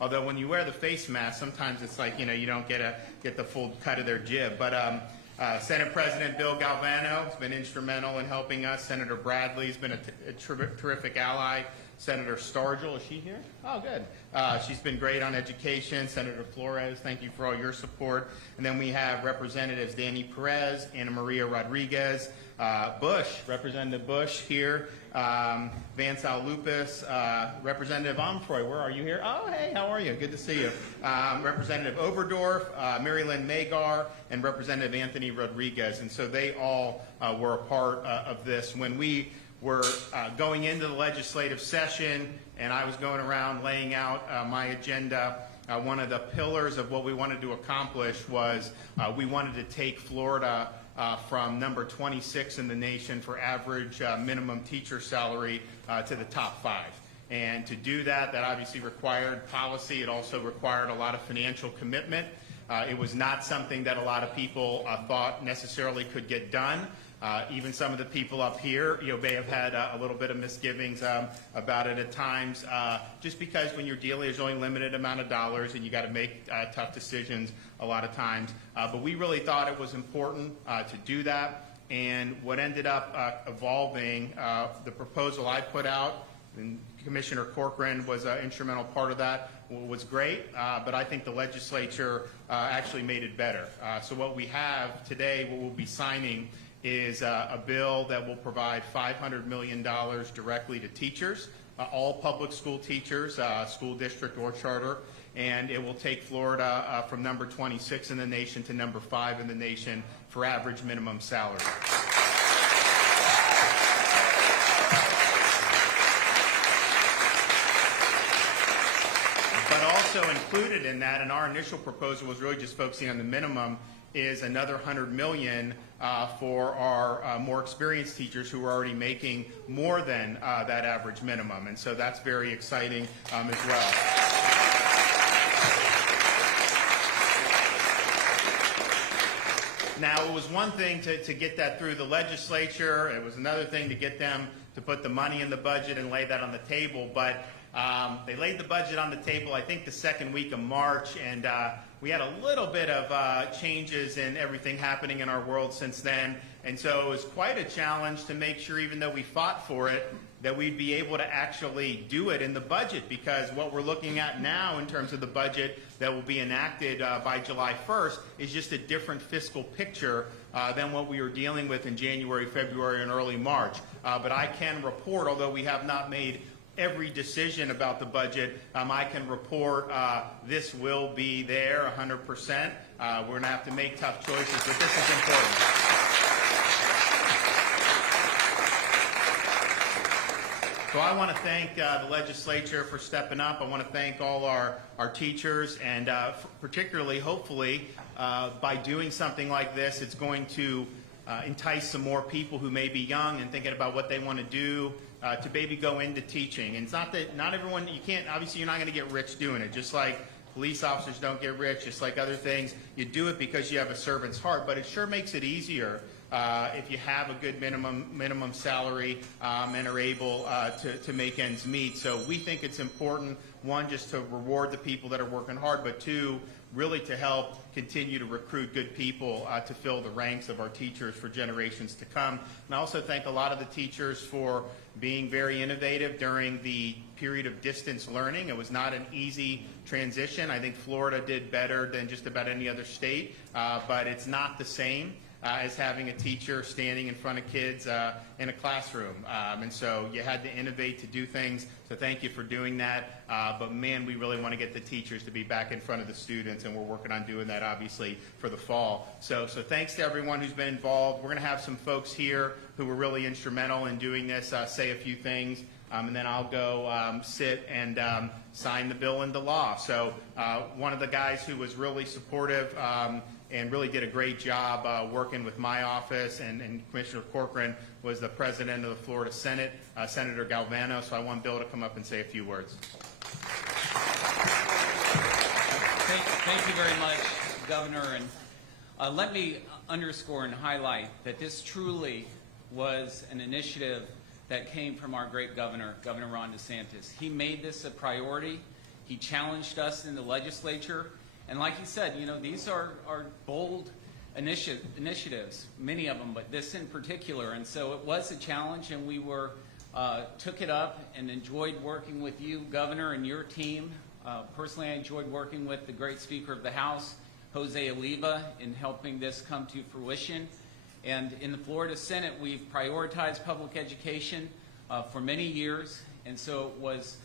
Although when you wear the face mask, sometimes it's like, you don't get the full cut of their jib. But Senate President Bill Galvano has been instrumental in helping us. Senator Bradley's been a terrific ally. Senator Stargell, is she here? Oh, good. She's been great on education. Senator Flores, thank you for all your support. And then we have Representatives Danny Perez, Ana Maria Rodriguez, Bush, Representative Bush here, Vance Lupus, Representative Omfroy, where are you here? Oh, hey, how are you? Good to see you. Representative Oberdorf, Mary Lynn Magar, and Representative Anthony Rodriguez. And so they all were a part of this. When we were going into the legislative session and I was going around laying out my agenda, one of the pillars of what we wanted to accomplish was we wanted to take Florida from number 26 in the nation for average minimum teacher salary to the top 5. And to do that, that obviously required policy. It also required a lot of financial commitment. It was not something that a lot of people thought necessarily could get done. Even some of the people up here, may have had a little bit of misgivings about it at times, just because when you're dealing, there's only a limited amount of dollars and you got to make tough decisions a lot of times. But we really thought it was important to do that. And what ended up evolving, the proposal I put out, and Commissioner Corcoran was an instrumental part of that, was great, but I think the legislature actually made it better. So what we have today, what we'll be signing, is a bill that will provide $500 million directly to teachers, all public school teachers, school district or charter, and it will take Florida from number 26 in the nation to number 5 in the nation for average minimum salary. But also included in that, and our initial proposal was really just focusing on the minimum, is another $100 million for our more experienced teachers who are already making more than that average minimum. And so that's very exciting as well. Now, it was one thing to get that through the legislature. It was another thing to get them to put the money in the budget and lay that on the table. But they laid the budget on the table, I think, the second week of March, and we had a little bit of changes in everything happening in our world since then. And so it was quite a challenge to make sure, even though we fought for it, that we'd be able to actually do it in the budget, because what we're looking at now in terms of the budget that will be enacted by July 1st is just a different fiscal picture than what we were dealing with in January, February, and early March. But I can report, although we have not made every decision about the budget, I can report this will be there 100%. We're going to have to make tough choices, but this is important. So I want to thank the legislature for stepping up. I want to thank all our teachers, and particularly, hopefully, by doing something like this, it's going to entice some more people who may be young and thinking about what they want to do to maybe go into teaching. And it's not that not everyone, you can't, obviously you're not going to get rich doing it, just like police officers don't get rich, just like other things. You do it because you have a servant's heart, but it sure makes it easier if you have a good minimum salary and are able to make ends meet. So we think it's important, one, just to reward the people that are working hard, but two, really to help continue to recruit good people to fill the ranks of our teachers for generations to come. And I also thank a lot of the teachers for being very innovative during the period of distance learning. It was not an easy transition. I think Florida did better than just about any other state, but it's not the same as having a teacher standing in front of kids in a classroom. And so you had to innovate to do things, so thank you for doing that. But man, we really want to get the teachers to be back in front of the students, and we're working on doing that, obviously, for the fall. So thanks to everyone who's been involved. We're going to have some folks here who were really instrumental in doing this say a few things, and then I'll go sit and sign the bill into law. So one of the guys who was really supportive and really did a great job working with my office and Commissioner Corcoran was the president of the Florida Senate, Senator Galvano. So I want Bill to come up and say a few words. Thank you very much, Governor. And let me underscore and highlight that this truly was an initiative that came from our great governor, Governor Ron DeSantis. He made this a priority. He challenged us in the legislature. And like he said, you know, these are bold initiatives, many of them, but this in particular. And so it was a challenge, and we took it up and enjoyed working with you, Governor, and your team. Personally, I enjoyed working with the great Speaker of the House, Jose Oliva, in helping this come to fruition. And in the Florida Senate, we've prioritized public education for many years, and so it was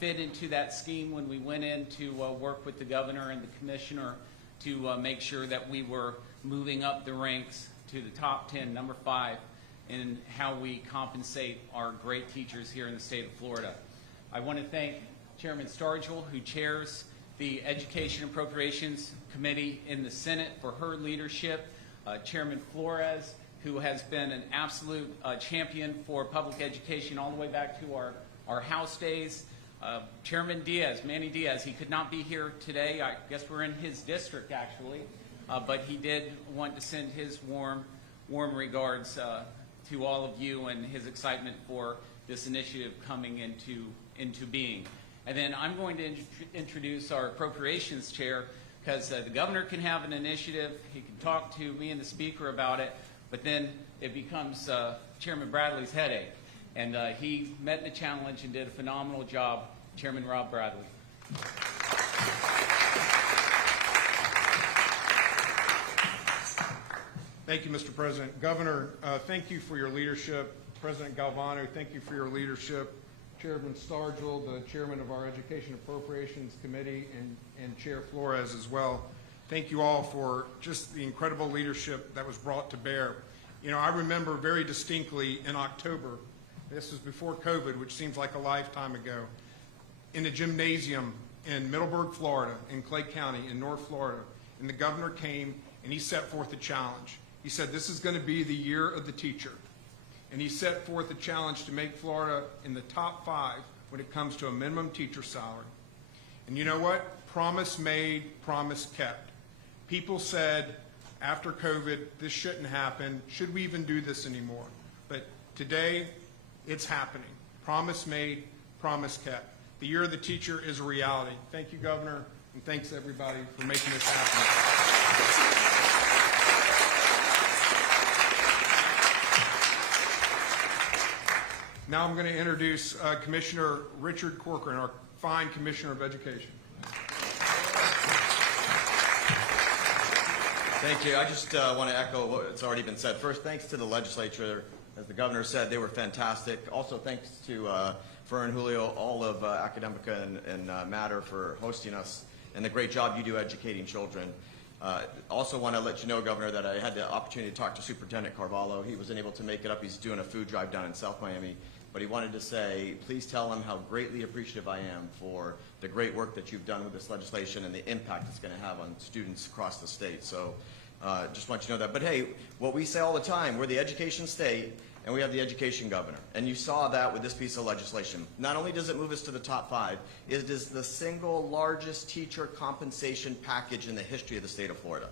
fit into that scheme when we went in to work with the governor and the commissioner to make sure that we were moving up the ranks to the top 10, number 5, in how we compensate our great teachers here in the state of Florida. I want to thank Chairman Stargel, who chairs the Education Appropriations Committee in the Senate, for her leadership, Chairman Flores, who has been an absolute champion for public education all the way back to our House days, Chairman Diaz, Manny Diaz. He could not be here today. I guess we're in his district, actually, but he did want to send his warm regards to all of you and his excitement for this initiative coming into being. And then I'm going to introduce our Appropriations Chair, because the governor can have an initiative, he can talk to me and the speaker about it, but then it becomes Chairman Bradley's headache. And he met the challenge and did a phenomenal job. Chairman Rob Bradley. Thank you, Mr. President. Governor, thank you for your leadership. President Galvano, thank you for your leadership. Chairman Stargel, the chairman of our Education Appropriations Committee, and Chair Flores as well. Thank you all for just the incredible leadership that was brought to bear. You know, I remember very distinctly in October, this was before COVID, which seems like a lifetime ago, in a gymnasium in Middleburg, Florida, in Clay County, in North Florida, and the governor came and he set forth a challenge. He said, this is going to be the year of the teacher. And he set forth a challenge to make Florida in the top 5 when it comes to a minimum teacher salary. And you know what? Promise made, promise kept. People said after COVID, this shouldn't happen. Should we even do this anymore? But today, it's happening. Promise made, promise kept. The year of the teacher is a reality. Thank you, Governor, and thanks everybody for making this happen. Now I'm going to introduce Commissioner Richard Corcoran, our fine Commissioner of Education. Thank you. I just want to echo what's already been said. First, thanks to the legislature. As the governor said, they were fantastic. Also, thanks to Fern, Julio, all of Academica and Matter for hosting us, and the great job you do educating children. Also want to let you know, Governor, that I had the opportunity to talk to Superintendent Carvalho. He wasn't able to make it up. He's doing a food drive down in South Miami. But he wanted to say, please tell him how greatly appreciative I am for the great work that you've done with this legislation and the impact it's going to have on students across the state. So just want you to know that. But hey, what we say all the time, we're the education state and we have the education governor. And you saw that with this piece of legislation. Not only does it move us to the top 5, it is the single largest teacher compensation package in the history of the state of Florida.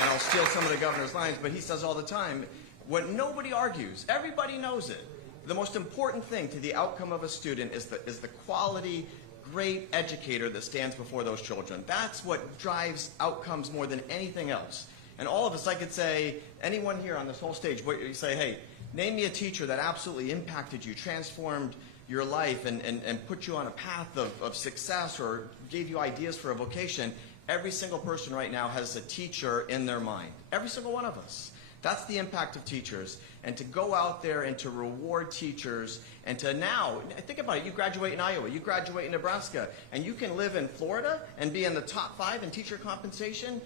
And I'll steal some of the governor's lines, but he says all the time, what nobody argues, everybody knows it. The most important thing to the outcome of a student is the quality, great educator that stands before those children. That's what drives outcomes more than anything else. And all of us, I could say, anyone here on this whole stage, you say, hey, name me a teacher that absolutely impacted you, transformed your life, and put you on a path of success or gave you ideas for a vocation. Every single person right now has a teacher in their mind. Every single one of us. That's the impact of teachers. And to go out there and to reward teachers and to now, think about it, you graduate in Iowa, you graduate in Nebraska, and you can live in Florida and be in the top 5 in teacher compensation.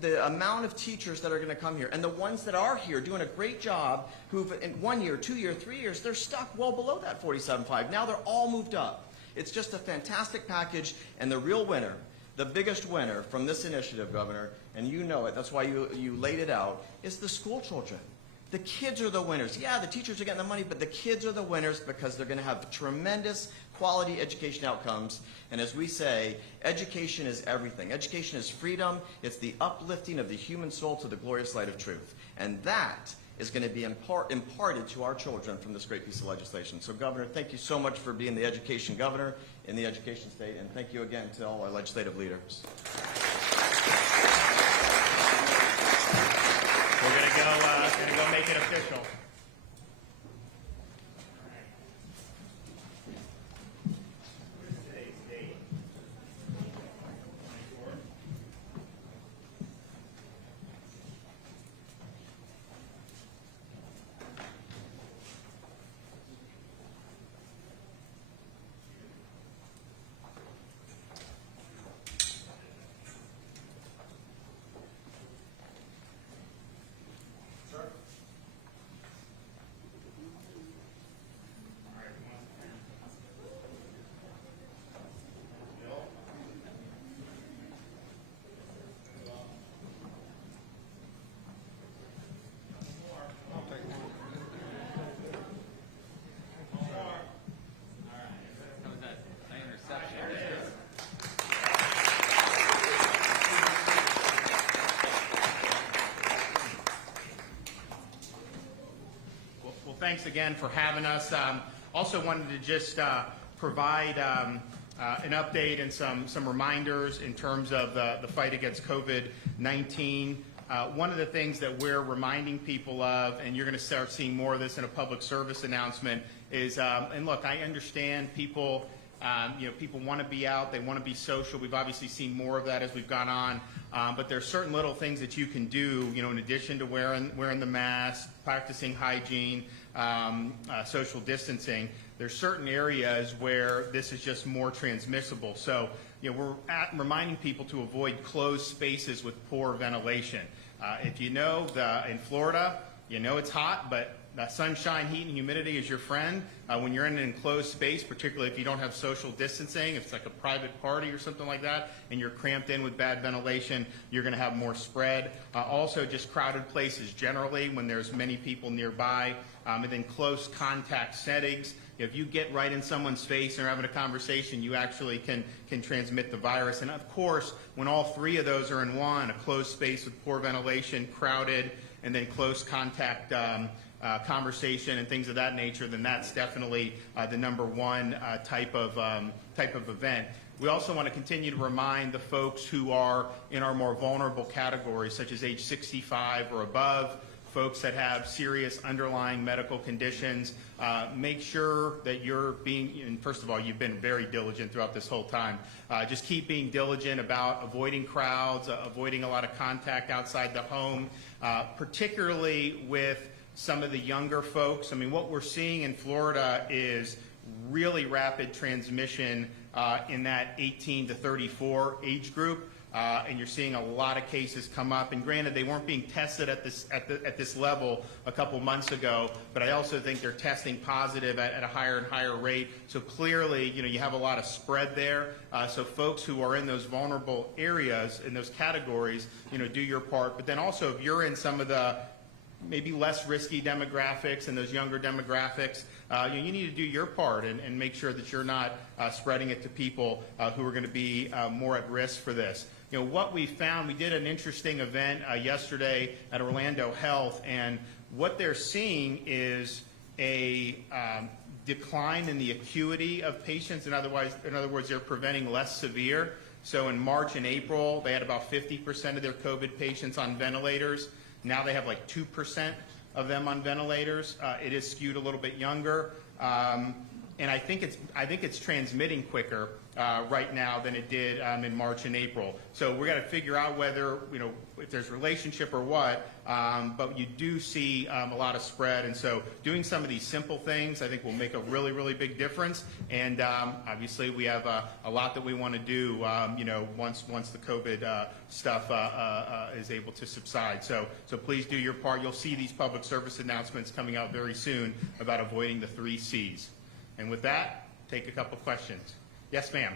The amount of teachers that are going to come here, and the ones that are here doing a great job, who've in 1 year, 2 year, 3 years, they're stuck well below that 47.5. Now they're all moved up. It's just a fantastic package, and the real winner, the biggest winner from this initiative, Governor, and you know it, that's why you laid it out, is the school children. The kids are the winners. Yeah, the teachers are getting the money, but the kids are the winners because they're going to have tremendous quality education outcomes. And as we say, education is everything. Education is freedom. It's the uplifting of the human soul to the glorious light of truth. And that is going to be imparted to our children from this great piece of legislation. So, Governor, thank you so much for being the education governor in the education state, and thank you again to all our legislative leaders. We're gonna go make it official. How was that? My interception. Well, thanks again for having us. Also wanted to just provide an update and some reminders in terms of the fight against COVID-19. One of the things that we're reminding people of, and you're going to start seeing more of this in a public service announcement, is, and look, I understand people, people want to be out, they want to be social. We've obviously seen more of that as we've gone on, but there are certain little things that you can do, in addition to wearing the mask, practicing hygiene, social distancing. There's certain areas where this is just more transmissible. So, we're reminding people to avoid closed spaces with poor ventilation. If you know, in Florida, it's hot, but sunshine, heat, and humidity is your friend. When you're in an enclosed space, particularly if you don't have social distancing, if it's like a private party or something like that, and you're cramped in with bad ventilation, you're going to have more spread. Also, just crowded places generally when there's many people nearby, and then close contact settings. If you get right in someone's face and are having a conversation, you actually can transmit the virus. And of course, when all three of those are in one, a closed space with poor ventilation, crowded, and then close contact conversation and things of that nature, then that's definitely the number one type of event. We also want to continue to remind the folks who are in our more vulnerable categories, such as age 65 or above, folks that have serious underlying medical conditions. Make sure that you're and first of all, you've been very diligent throughout this whole time. Just keep being diligent about avoiding crowds, avoiding a lot of contact outside the home, particularly with some of the younger folks. I mean, what we're seeing in Florida is really rapid transmission in that 18 to 34 age group. And you're seeing a lot of cases come up. And granted, they weren't being tested at this level a couple months ago, but I also think they're testing positive at a higher and higher rate. So clearly, you have a lot of spread there. So folks who are in those vulnerable areas, in those categories, do your part. But then also, if you're in some of the maybe less risky demographics and those younger demographics, you need to do your part and make sure that you're not spreading it to people who are going to be more at risk for this. What we found, we did an interesting event yesterday at Orlando Health, and what they're seeing is a decline in the acuity of patients. In other words, they're preventing less severe. So in March and April, they had about 50% of their COVID patients on ventilators. Now they have like 2% of them on ventilators. It is skewed a little bit younger, and I think it's transmitting quicker right now than it did in March and April. So we're going to figure out whether if there's a relationship or what. But you do see a lot of spread, and so doing some of these simple things I think will make a really, really big difference. And obviously we have a lot that we want to do. Once the COVID stuff is able to subside. So please do your part. You'll see these public service announcements coming out very soon about avoiding the 3 C's. And with that, take a couple questions. Yes, ma'am.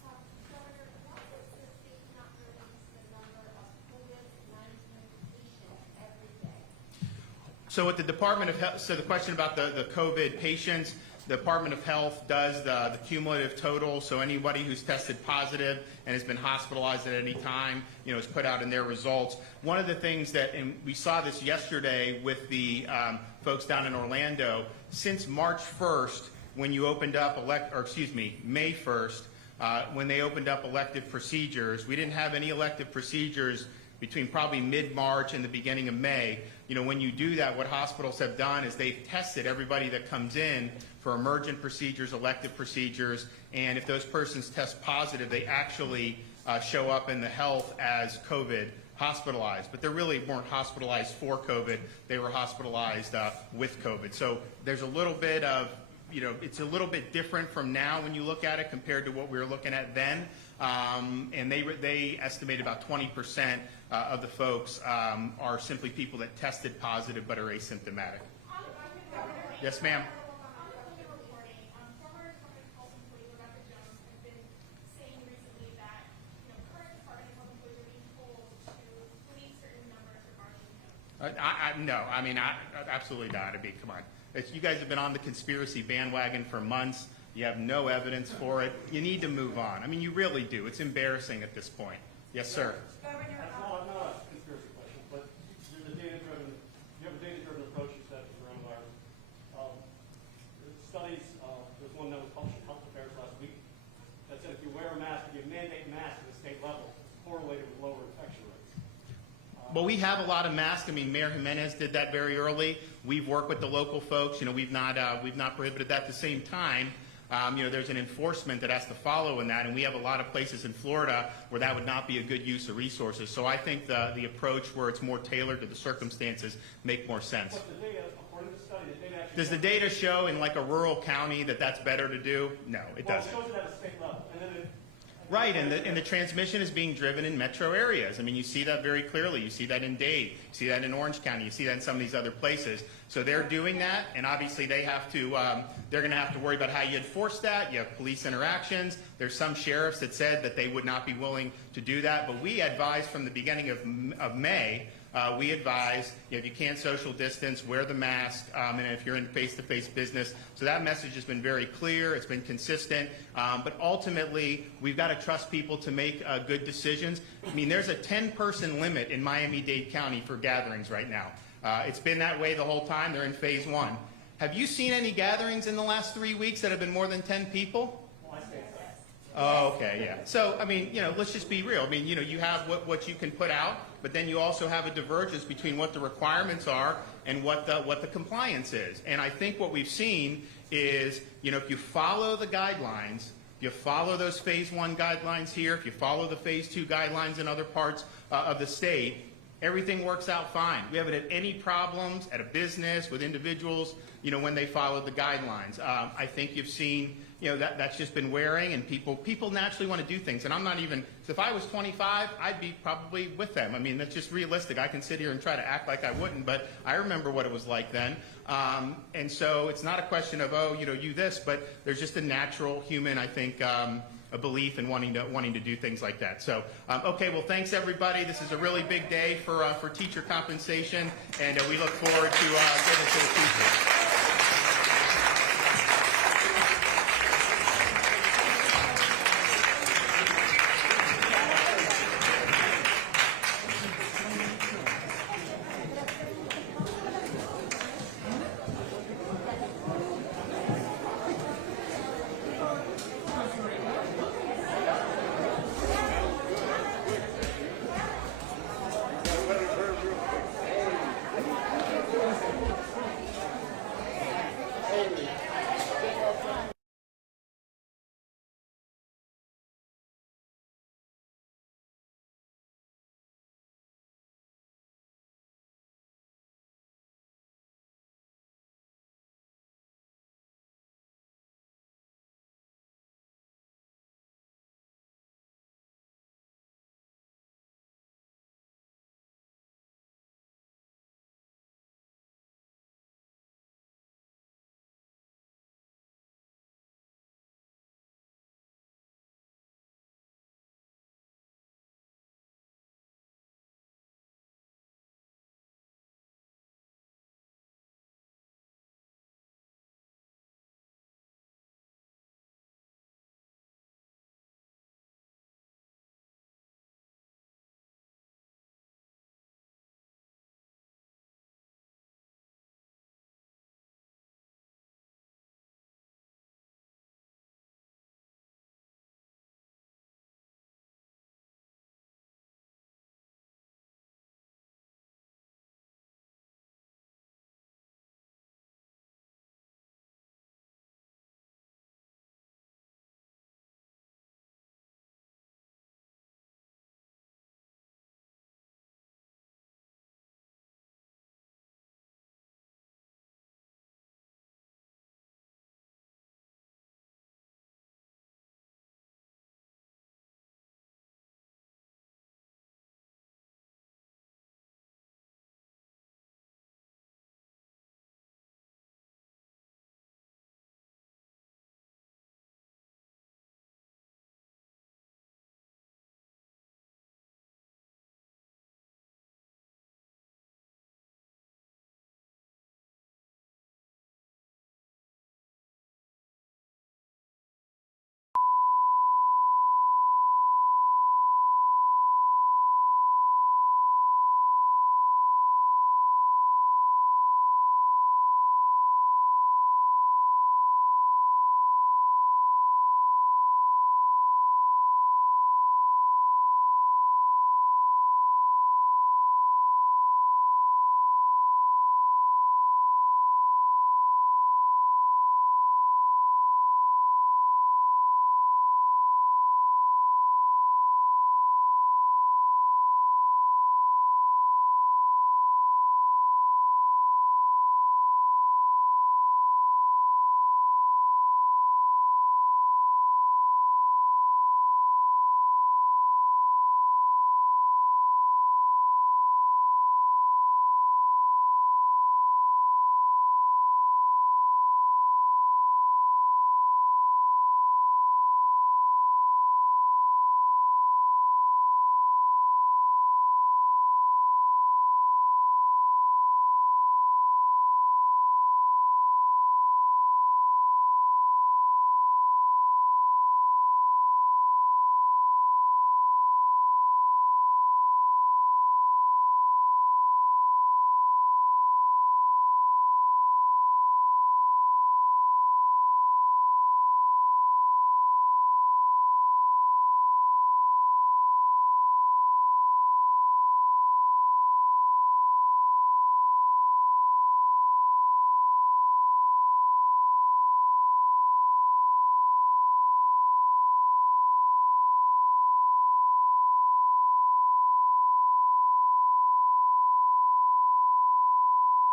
Governor, why is the state not releasing the number of COVID-19 patients every day? So at the Department of Health, so the question about the COVID patients, The Department of Health does the cumulative total, so anybody who's tested positive and has been hospitalized at any time, is put out in their results. One of the things that, and we saw this yesterday with the folks down in Orlando, since March 1st, when you opened up, May 1st, when they opened up elective procedures, we didn't have any elective procedures between probably mid-March and the beginning of May. When you do that, what hospitals have done is they've tested everybody that comes in for emergent procedures, elective procedures, and if those persons test positive, they actually show up in the health as COVID hospitalized. But they really weren't hospitalized for COVID. They were hospitalized with COVID. So there's a little bit of, it's a little bit different from now when you look at it compared to what we were looking at then. And they estimate about 20% of the folks are simply people that tested positive but are asymptomatic. Yes, ma'am. No, absolutely not. Come on. You guys have been on the conspiracy bandwagon for months. You have no evidence for it. You need to move on. You really do. It's embarrassing at this point. Yes, sir. That's not a conspiracy question, but you have a data-driven approach, you said, to coronavirus. Studies, there's one that was published in Health Affairs last week that said if you wear a mask, if you mandate masks at the state level, it's correlated with lower infection rates. Well, we have a lot of masks. Mayor Jimenez did that very early. We've worked with the local folks. We've not prohibited that. At the same time, there's an enforcement that has to follow in that, and we have a lot of places in Florida where that would not be a good use of resources. So I think the approach where it's more tailored to the circumstances make more sense. But the data, according to the study, the data actually... Does the data show in like a rural county that that's better to do? No, it doesn't. Well, it shows it at a state level. And then Right, and the transmission is being driven in metro areas. You see that very clearly. You see that in Dade. You see that in Orange County. You see that in some of these other places. So they're doing that, and obviously they have to. They're going to have to worry about how you enforce that. You have police interactions. There's some sheriffs that said that they would not be willing to do that. But we advised from the beginning of May. We advise, if you can't social distance, wear the mask, and if you're in face-to-face business. So that message has been very clear. It's been consistent. But ultimately, we've got to trust people to make good decisions. There's a 10-person limit in Miami-Dade County for gatherings right now. It's been that way the whole time. They're in phase 1. Have you seen any gatherings in the last 3 weeks that have been more than 10 people? Oh, okay, yeah. So, let's just be real. You have what you can put out, but then you also have a divergence between what the requirements are and what the compliance is. And I think what we've seen is, if you follow the guidelines, you follow those phase 1 guidelines here, if you follow the phase 2 guidelines in other parts of the state, everything works out fine. We haven't had any problems at a business with individuals, when they follow the guidelines. I think you've seen, that's just been wearing, and people naturally want to do things. And I'm not even, if I was 25, I'd be probably with them. That's just realistic. I can sit here and try to act like I wouldn't, but I remember what it was like then. And so it's not a question of, you this, but there's just a natural human, I think, a belief in wanting to do things like that. So, okay, well, thanks everybody. This is a really big day for teacher compensation, and we look forward to getting to the future.